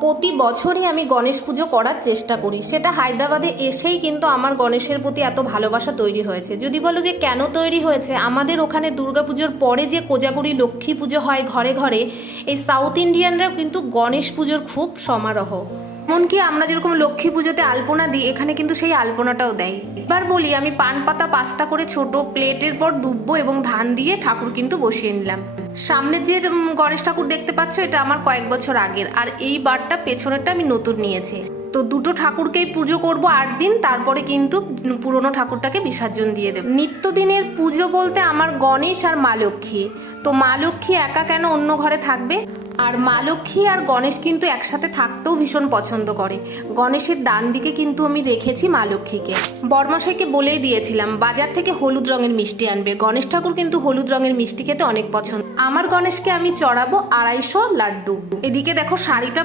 প্রতি বছরই আমি গণেশ পুজো করার চেষ্টা করি, সেটা হায়দ্রাবাদে এসেই কিন্তু আমার গণেশের প্রতি এত ভালোবাসা তৈরি হয়েছে। যদি বলো যে কেন তৈরি হয়েছে, আমাদের ওখানে দুর্গাপুজোর পরে যে কোজাগরি লক্ষ্মী পুজো হয় ঘরে ঘরে, এই সাউথ ইন্ডিয়ানরাও কিন্তু গণেশ পুজোর খুব সমারোহ। এমনকি আমরা যেরকম লক্ষ্মী পুজোতে আলপনা দিই, এখানে কিন্তু সেই আলপনাটাও দেয়। এবার বলি, আমি পান পাতা 5টা করে ছোট প্লেটের পর দুব্বো এবং ধান দিয়ে ঠাকুর কিন্তু বসিয়ে নিলাম। সামনে যে গণেশ ঠাকুর দেখতে পাচ্ছ, এটা আমার কয়েক বছর আগের, আর এই বারটা পেছনেরটা আমি নতুন নিয়েছি। তো দুটো ঠাকুরকেই পুজো করব 8 দিন, তারপরে কিন্তু পুরনো ঠাকুরটাকে বিসর্জন দিয়ে দেব। নিত্যদিনের পুজো বলতে আমার গণেশ আর মা লক্ষ্মী। তো মা লক্ষ্মী একা কেন অন্য ঘরে থাকবে? আর মা লক্ষ্মী আর গণেশ কিন্তু একসাথে থাকতেও ভীষণ পছন্দ করে। গণেশের ডান দিকে কিন্তু আমি রেখেছি মা লক্ষ্মীকে। বড়মশাইকে বলেই দিয়েছিলাম বাজার থেকে হলুদ রঙের মিষ্টি আনবে। গণেশ ঠাকুর কিন্তু হলুদ রঙের মিষ্টি খেতে অনেক পছন্দ। আমার গণেশকে আমি চড়াবো 250 লাড্ডু। এদিকে দেখো শাড়িটা